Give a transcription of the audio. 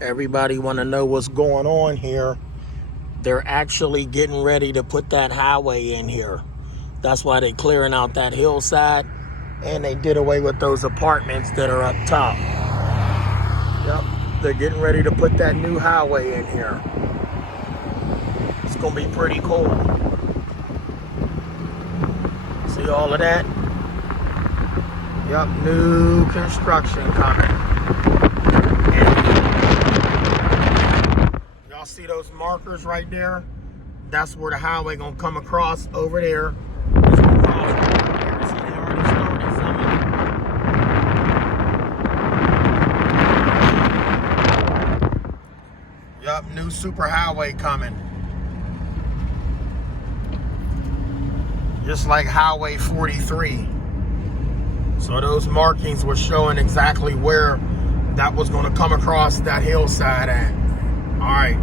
Everybody want to know what's going on here. They're actually getting ready to put that highway in here. That's why they're clearing out that hillside, and they did away with those apartments that are up top. Yep, they're getting ready to put that new highway in here. It's gonna be pretty cool. See all of that? Yep, new construction coming. Y'all see those markers right there? That's where the highway gonna come across over there. It's gonna cross over there. See, they already started some of it. Yup, new super highway coming. Just like Highway 43. So those markings were showing exactly where that was gonna come across that hillside at. All right.